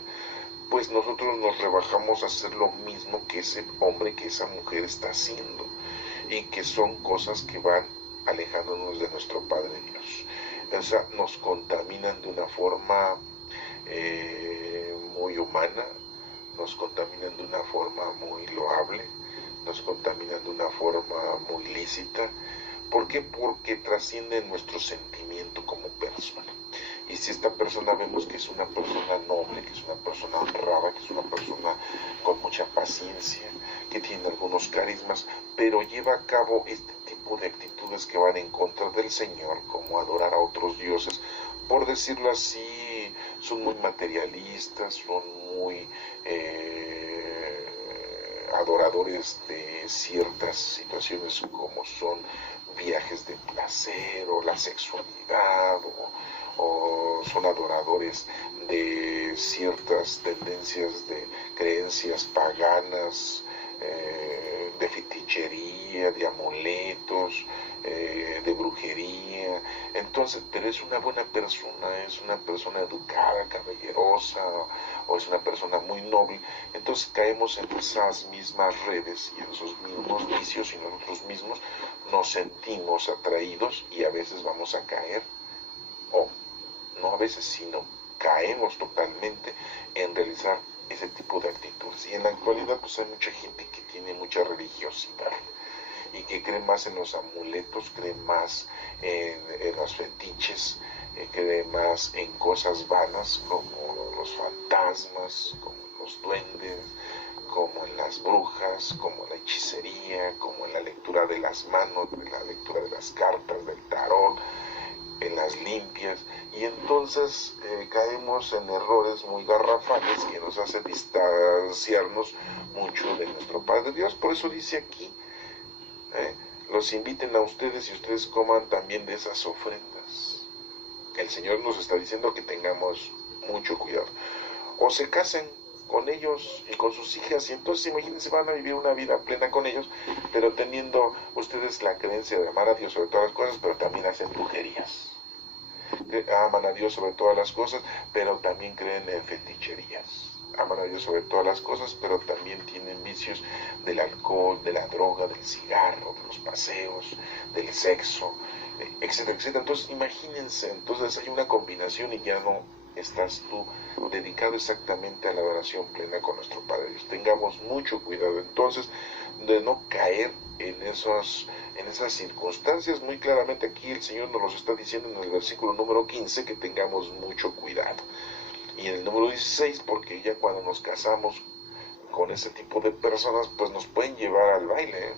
pues nosotros nos rebajamos a hacer lo mismo que ese hombre, que esa mujer está haciendo, y que son cosas que van alejándonos de nuestro Padre Dios. O sea, nos contaminan de una forma muy humana, nos contaminan de una forma muy loable, nos contaminan de una forma muy lícita. ¿Por qué? Porque trascienden nuestro sentimiento como persona. Y si esta persona vemos que es una persona noble, que es una persona honrada, que es una persona con mucha paciencia, que tiene algunos carismas, pero lleva a cabo este tipo de actitudes que van en contra del Señor, como adorar a otros dioses, por decirlo así, son muy materialistas, son muy adoradores de ciertas situaciones como son viajes de placer o la sexualidad, o son adoradores de ciertas tendencias de creencias paganas, de fetichería, de amuletos, de brujería. Entonces, pero es una buena persona, es una persona educada, caballerosa, o es una persona muy noble. Entonces caemos en esas mismas redes y en esos mismos vicios, y nosotros mismos nos sentimos atraídos, y a veces vamos a caer, o no a veces, sino caemos totalmente en realizar ese tipo de actitudes. Y en la actualidad pues hay mucha gente que tiene mucha religiosidad y que cree más en los amuletos, cree más en los fetiches, cree más en cosas vanas como los fantasmas, como los duendes, como en las brujas, como en la hechicería, como en la lectura de las manos, en la lectura de las cartas, del tarot, en las limpias. Y entonces caemos en errores muy garrafales que nos hacen distanciarnos mucho de nuestro Padre Dios. Por eso dice aquí, los inviten a ustedes y ustedes coman también de esas ofrendas. El Señor nos está diciendo que tengamos mucho cuidado. O se casen con ellos y con sus hijas, y entonces imagínense, van a vivir una vida plena con ellos, pero teniendo ustedes la creencia de amar a Dios sobre todas las cosas, pero también hacen brujerías. Aman a Dios sobre todas las cosas, pero también creen en feticherías. Aman a Dios sobre todas las cosas, pero también tienen vicios del alcohol, de la droga, del cigarro, de los paseos, del sexo, etcétera, etcétera. Entonces imagínense, entonces hay una combinación y ya no estás tú dedicado exactamente a la adoración plena con nuestro Padre Dios. Tengamos mucho cuidado entonces de no caer en esas circunstancias. Muy claramente aquí el Señor nos lo está diciendo en el versículo número 15, que tengamos mucho cuidado. Y en el número 16, porque ya cuando nos casamos con ese tipo de personas, pues nos pueden llevar al baile,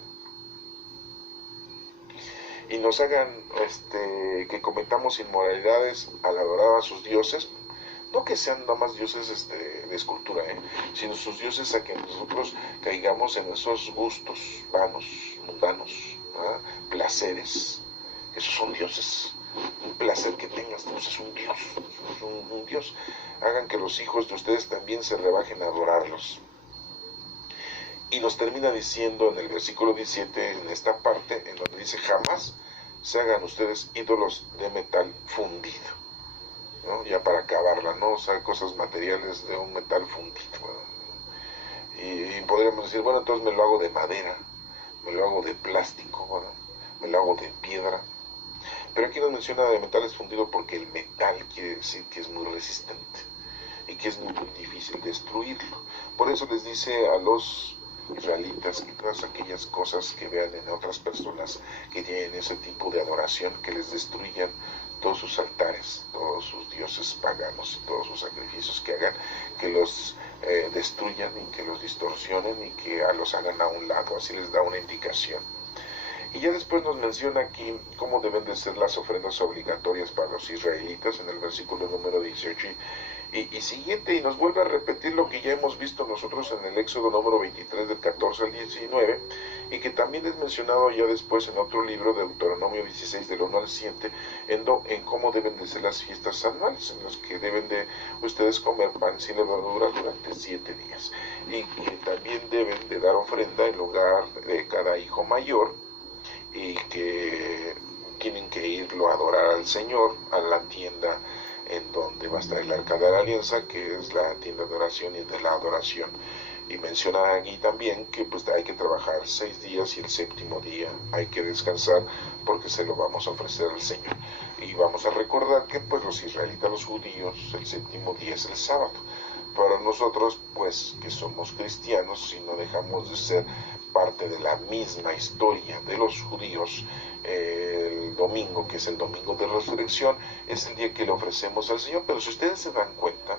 y nos hagan que cometamos inmoralidades al adorar a sus dioses. No que sean nada más dioses de escultura, sino sus dioses, a que nosotros caigamos en esos gustos vanos, mundanos, placeres. Esos son dioses. Un placer que tengas, pues es un dios, es un dios. Hagan que los hijos de ustedes también se rebajen a adorarlos. Y nos termina diciendo en el versículo 17, en esta parte, en donde dice: jamás se hagan ustedes ídolos de metal fundido, ¿no? Ya para acabarla, no, o sea, cosas materiales de un metal fundido, ¿no? Y podríamos decir, bueno, entonces me lo hago de madera, me lo hago de plástico, ¿no? Me lo hago de piedra. Pero aquí nos menciona de metales fundidos porque el metal quiere decir que es muy resistente y que es muy difícil destruirlo. Por eso les dice a los israelitas que todas aquellas cosas que vean en otras personas que tienen ese tipo de adoración, que les destruyan todos sus altares, todos sus dioses paganos, todos sus sacrificios que hagan, que los destruyan y que los distorsionen y que los hagan a un lado. Así les da una indicación. Y ya después nos menciona aquí cómo deben de ser las ofrendas obligatorias para los israelitas en el versículo número 18 y siguiente, y nos vuelve a repetir lo que ya hemos visto nosotros en el Éxodo número 23 del 14 al 19 y que también es mencionado ya después en otro libro de Deuteronomio 16 del 1 al 7 en cómo deben de ser las fiestas anuales, en los que deben de ustedes comer pan sin levadura durante 7 días y que también deben de dar ofrenda en lugar de cada hijo mayor y que tienen que irlo a adorar al Señor a la tienda en donde va a estar el Arca de la Alianza, que es la tienda de oración y de la adoración. Y menciona aquí también que pues hay que trabajar 6 días y el séptimo día hay que descansar porque se lo vamos a ofrecer al Señor. Y vamos a recordar que pues los israelitas, los judíos, el séptimo día es el sábado. Para nosotros pues que somos cristianos y no dejamos de ser parte de la misma historia de los judíos, el domingo, que es el domingo de resurrección, es el día que le ofrecemos al Señor. Pero si ustedes se dan cuenta,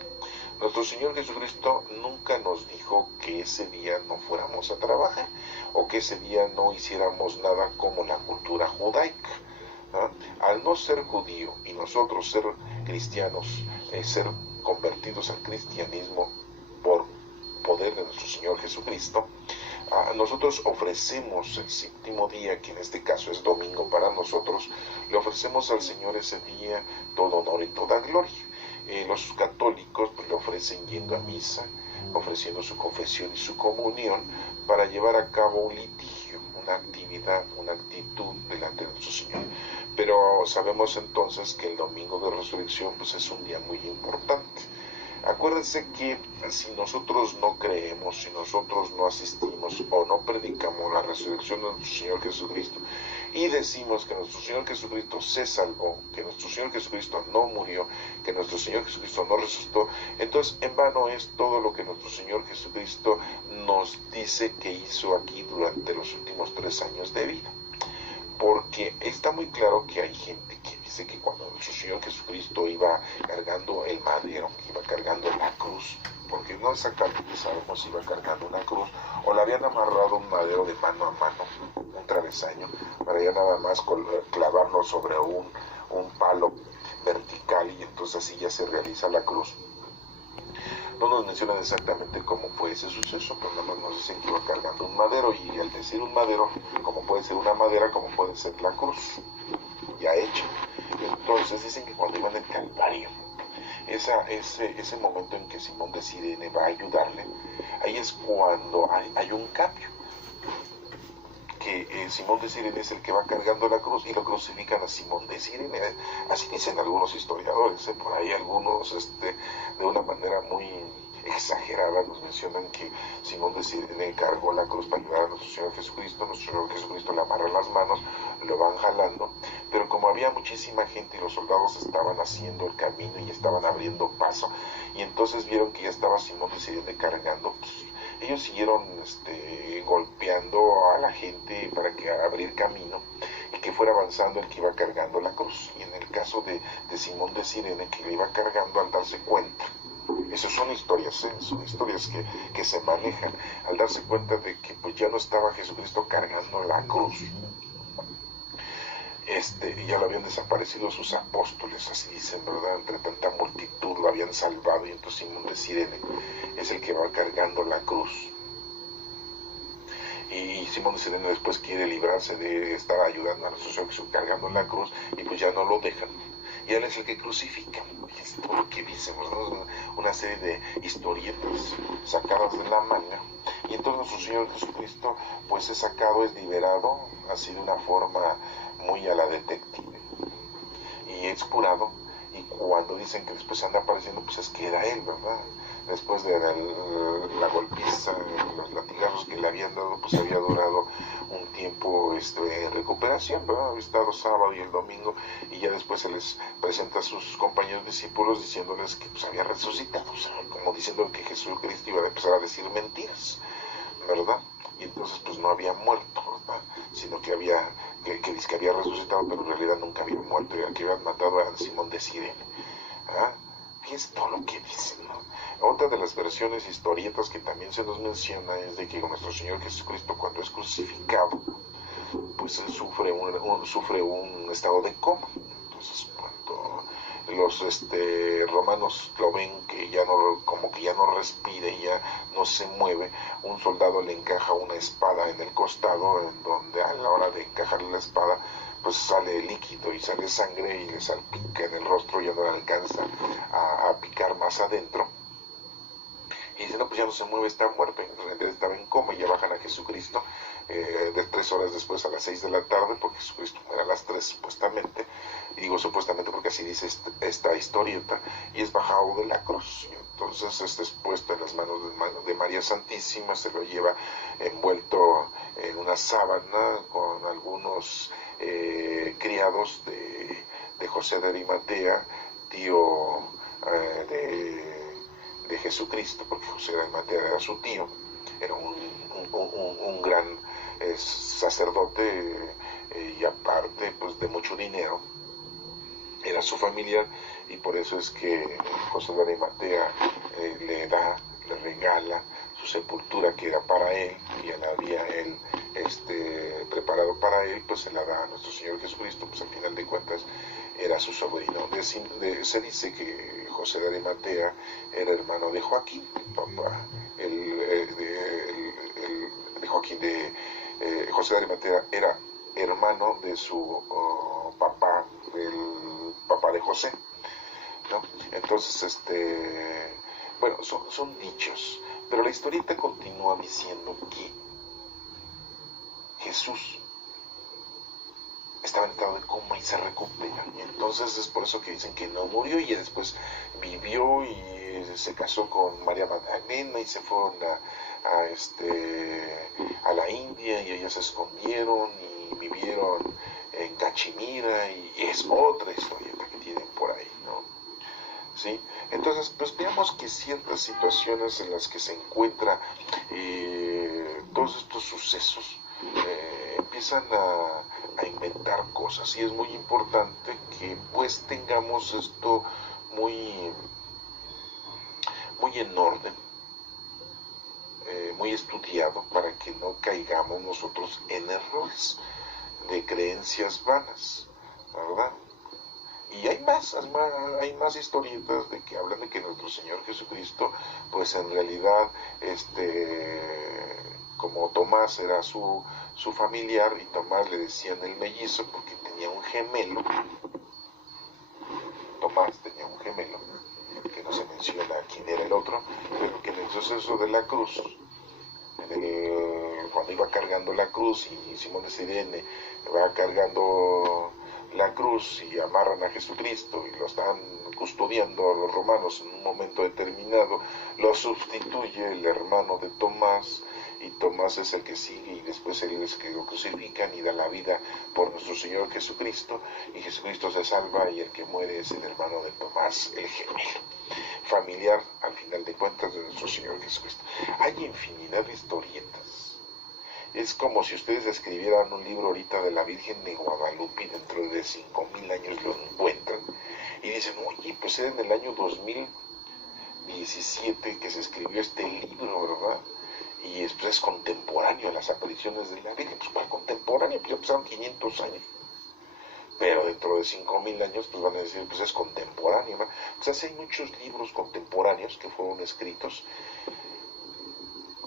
nuestro Señor Jesucristo nunca nos dijo que ese día no fuéramos a trabajar o que ese día no hiciéramos nada como la cultura judaica. Al no ser judío y nosotros ser cristianos, ser convertidos al cristianismo por poder de nuestro Señor Jesucristo, nosotros ofrecemos el séptimo día, que en este caso es domingo para nosotros, le ofrecemos al Señor ese día todo honor y toda gloria. Los católicos pues, le ofrecen yendo a misa, ofreciendo su confesión y su comunión para llevar a cabo un litigio, una actividad, una actitud delante de nuestro Señor. Pero sabemos entonces que el domingo de resurrección pues, es un día muy importante. Acuérdense que si nosotros no creemos, si nosotros no asistimos o no predicamos la resurrección de nuestro Señor Jesucristo y decimos que nuestro Señor Jesucristo se salvó, que nuestro Señor Jesucristo no murió, que nuestro Señor Jesucristo no resucitó, entonces en vano es todo lo que nuestro Señor Jesucristo nos dice que hizo aquí durante los últimos 3 años de vida. Porque está muy claro que hay gente que dice que cuando nuestro Señor Jesucristo iba cargando el madero, que iba cargando la cruz, porque no exactamente sabemos si iba cargando una cruz o le habían amarrado un madero de mano a mano, un travesaño, para ya nada más clavarlo sobre un palo vertical y entonces así ya se realiza la cruz. No nos mencionan exactamente cómo fue ese suceso, pero nada más nos dicen que iba cargando un madero, y al decir un madero, como puede ser una madera, como puede ser la cruz, ya hecha. Entonces dicen que cuando iban en el Calvario, ese momento en que Simón de Cirene va a ayudarle, ahí es cuando hay un cambio. Que Simón de Cirene es el que va cargando la cruz y lo crucifican a Simón de Cirene, así dicen algunos historiadores, por ahí algunos de una manera muy exagerada nos mencionan que Simón de Cirene cargó la cruz para ayudar a nuestro Señor Jesucristo le amarra las manos, lo van jalando, pero como había muchísima gente y los soldados estaban haciendo el camino y estaban abriendo paso, y entonces vieron que ya estaba Simón de Cirene cargando, pues, ellos siguieron golpeando a la gente para que abrir camino y que fuera avanzando el que iba cargando la cruz. Y en el caso de Simón de Cirene, que le iba cargando al darse cuenta, esas son historias que se manejan, al darse cuenta de que pues ya no estaba Jesucristo cargando la cruz, ya lo habían desaparecido sus apóstoles, así dicen, ¿verdad? Entre tanta multitud lo habían salvado, y entonces Simón de Cirene es el que va cargando la cruz. y Simón de Sirene después quiere librarse de estar ayudando a nuestro Señor Jesús cargando la cruz, y pues ya no lo dejan, y él es el que crucifica. Es todo lo que dicen, ¿no? Una serie de historietas sacadas de la manga, y entonces nuestro Señor Jesucristo pues es sacado, es liberado así de una forma muy a la detective, y es curado, y cuando dicen que después se anda apareciendo, pues es que era él, ¿verdad? Después de la golpiza, los latigazos que le habían dado, pues había durado un tiempo en recuperación, ¿verdad? Había estado sábado y el domingo, y ya después se les presenta a sus compañeros discípulos diciéndoles que pues había resucitado, o sea, como diciendo que Jesucristo iba a empezar a decir mentiras, ¿verdad? Y entonces pues no había muerto, ¿verdad? Sino que dice que había resucitado, pero en realidad nunca había muerto, y al que habían matado a Simón de Sirene. ¿Ah? Fíjense todo lo que dicen, ¿no? Otra de las versiones historietas que también se nos menciona es de que nuestro Señor Jesucristo, cuando es crucificado, pues él sufre un estado de coma. Entonces cuando los romanos lo ven que ya no, como que ya no respira y ya no se mueve, un soldado le encaja una espada en el costado, en donde a la hora de encajarle la espada pues sale líquido y sale sangre, y le salpica en el rostro, ya no le alcanza a picar más adentro, y dice, no, pues ya no se mueve, está muerto. En realidad estaba en coma, y ya bajan a Jesucristo de 3 horas después, a las 6 de la tarde, porque Jesucristo muere a las 3 supuestamente, y digo supuestamente porque así dice esta historieta, y es bajado de la cruz. Entonces es puesto en las manos de María Santísima, se lo lleva envuelto en una sábana con algunos criados de José de Arimatea, tío de Jesucristo, porque José de Arimatea era su tío, era un gran sacerdote, y aparte pues de mucho dinero, era su familiar, y por eso es que José de Arimatea le regala su sepultura, que era para él, y ya la había él preparado para él, pues se la da a nuestro Señor Jesucristo, pues al final de cuentas era su sobrino. Se dice que José de Arimatea era hermano de Joaquín, papá, de Joaquín José de Arimatea era hermano de su papá, el papá de José, ¿no? Entonces, bueno, son dichos, pero la historieta continúa diciendo que Jesús estaba en estado de coma y se recupera, y entonces es por eso que dicen que no murió, y después vivió y se casó con María Magdalena, y se fueron a la India, y ellas se escondieron y vivieron en Cachemira, y es otra historieta que tienen por ahí, ¿no? ¿Sí? Entonces, pues veamos que ciertas situaciones en las que se encuentra todos estos sucesos, empiezan a inventar cosas, y es muy importante que pues tengamos esto muy, muy en orden, muy estudiado, para que no caigamos nosotros en errores de creencias vanas, ¿verdad? Y hay más historietas de que hablan de que nuestro Señor Jesucristo, pues en realidad, como Tomás era su familiar, y Tomás le decían el mellizo porque tenía un gemelo. Tomás tenía un gemelo, que no se menciona quién era el otro, pero que en el suceso de la cruz, cuando iba cargando la cruz, y Simón de Sirene va cargando la cruz, y amarran a Jesucristo y lo están custodiando a los romanos, en un momento determinado lo sustituye el hermano de Tomás, y Tomás es el que sigue, y después él es el que lo crucifican y da la vida por nuestro Señor Jesucristo, y Jesucristo se salva, y el que muere es el hermano de Tomás, el gemelo, familiar al final de cuentas de nuestro Señor Jesucristo. Hay infinidad de historietas. Es como si ustedes escribieran un libro ahorita de la Virgen de Guadalupe, y dentro de 5000 años lo encuentran y dicen, oye, pues era en el año 2017 que se escribió este libro, ¿verdad? Y es contemporáneo a las apariciones de la Virgen. Pues ¿cuál contemporáneo? Pues ya pasaron 500 años. Pero dentro de 5000 años pues van a decir, pues es contemporáneo, ¿no? Pues hay muchos libros contemporáneos que fueron escritos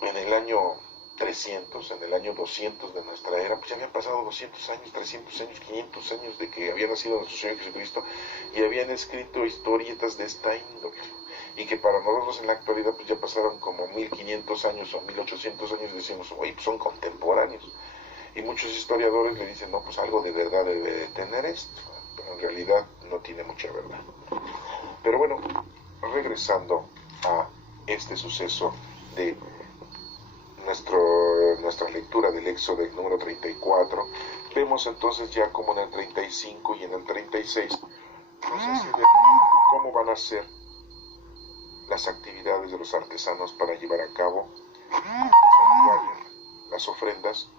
en el año 300, en el año 200 de nuestra era, pues ya habían pasado 200 años, 300 años, 500 años de que había nacido nuestro Señor Jesucristo y habían escrito historietas de esta índole. Y que para nosotros en la actualidad pues ya pasaron como 1500 años o 1800 años y decimos, oye, pues son contemporáneos. Y muchos historiadores le dicen, no, pues algo de verdad debe de tener esto, pero en realidad no tiene mucha verdad. Pero bueno, regresando a este suceso de nuestra lectura del Éxodo del número 34, vemos entonces ya como en el 35 y en el 36 nos hace ver cómo van a ser las actividades de los artesanos para llevar a cabo las ofrendas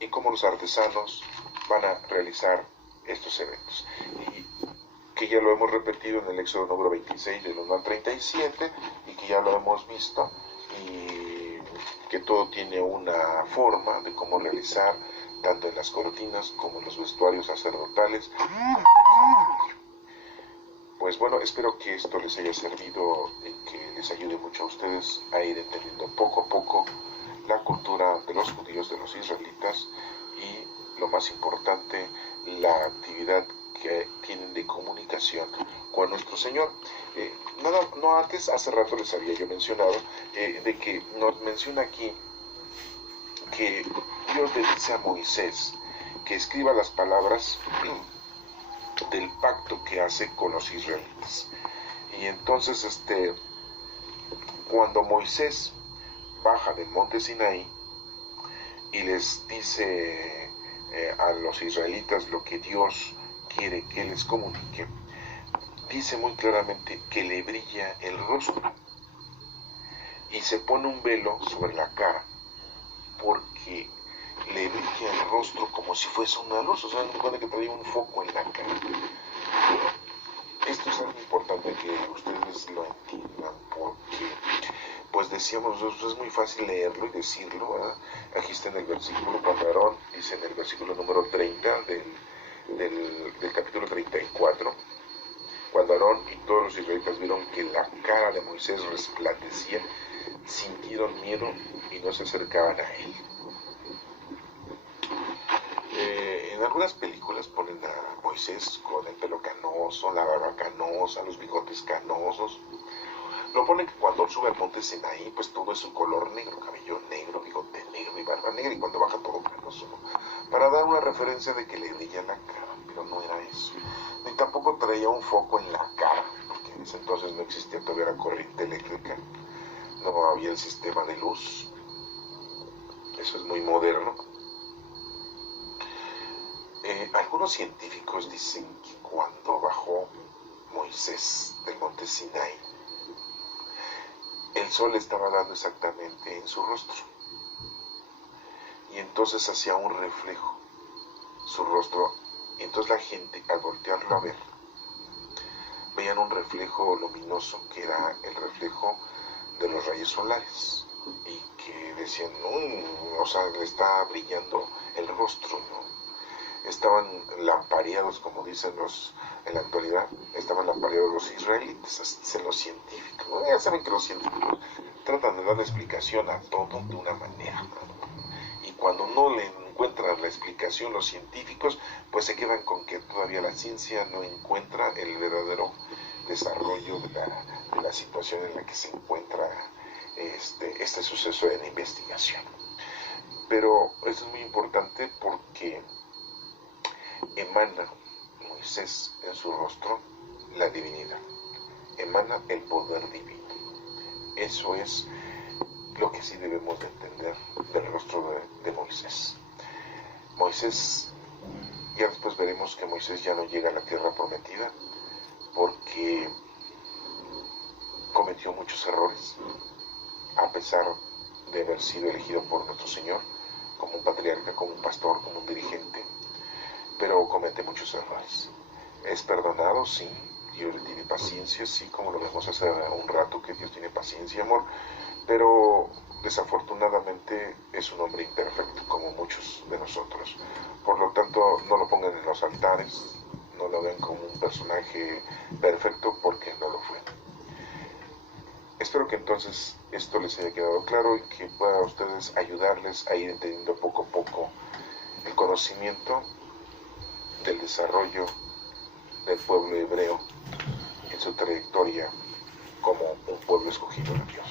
y cómo los artesanos van a realizar estos eventos. Y que ya lo hemos repetido en el Éxodo número 26 del 1 al 37 y que ya lo hemos visto y que todo tiene una forma de cómo realizar tanto en las cortinas como en los vestuarios sacerdotales. Pues bueno, espero que esto les haya servido y que les ayude mucho a ustedes a ir entendiendo poco a poco la cultura de los judíos, de los israelitas y lo más importante, la actividad que tienen de comunicación con nuestro Señor. No antes, hace rato les había yo mencionado de que nos menciona aquí que Dios le dice a Moisés que escriba las palabras del pacto que hace con los israelitas. Y entonces cuando Moisés baja del monte Sinaí y les dice a los israelitas lo que Dios quiere que les comunique, dice muy claramente que le brilla el rostro y se pone un velo sobre la cara porque le brilla el rostro como si fuese una luz, o sea, supone que traía un foco en la cara. Esto es algo importante que ustedes lo entiendan porque, pues decíamos, es muy fácil leerlo y decirlo, ¿verdad? Aquí está en el versículo, cuando Aarón dice en el versículo número 30 del capítulo 34, cuando Aarón y todos los israelitas vieron que la cara de Moisés resplandecía, sintieron miedo y no se acercaban a él. En algunas películas ponen a Moisés con el pelo canoso, la barba canosa, los bigotes canosos. Lo ponen que cuando sube al monte Sinaí, pues todo es un color negro, cabello negro, bigote negro y barba negra, y cuando baja todo canoso, ¿no? Para dar una referencia de que le brilla la cara, pero no era eso. Ni tampoco traía un foco en la cara, porque en ese entonces no existía todavía la corriente eléctrica, no había el sistema de luz. Eso es muy moderno. Algunos científicos dicen que cuando bajó Moisés del monte Sinaí, el sol estaba dando exactamente en su rostro y entonces hacía un reflejo su rostro, y entonces la gente al voltearlo a ver veían un reflejo luminoso que era el reflejo de los rayos solares y que decían, o sea, le está brillando el rostro, ¿no? Estaban lampareados, como dicen en la actualidad, estaban lampareados los israelitas, dicen los científicos, ¿no? Ya saben que los científicos tratan de dar explicación a todo de una manera, ¿no? Y cuando no le encuentran la explicación los científicos, pues se quedan con que todavía la ciencia no encuentra el verdadero desarrollo de la situación en la que se encuentra este suceso de la investigación. Pero esto es muy importante porque emana Moisés en su rostro la divinidad, emana el poder divino. Eso es lo que sí debemos de entender del rostro de Moisés. Moisés, ya después veremos que Moisés ya no llega a la tierra prometida porque cometió muchos errores, a pesar de haber sido elegido por nuestro Señor como un patriarca, como un pastor, como un dirigente, pero comete muchos errores. Es perdonado, sí, Dios le tiene paciencia, sí, como lo vemos hace un rato que Dios tiene paciencia y amor, pero desafortunadamente es un hombre imperfecto como muchos de nosotros. Por lo tanto, no lo pongan en los altares, no lo ven como un personaje perfecto porque no lo fue. espero que entonces esto les haya quedado claro y que pueda a ustedes ayudarles a ir entendiendo poco a poco el conocimiento del desarrollo del pueblo hebreo en su trayectoria como un pueblo escogido de Dios.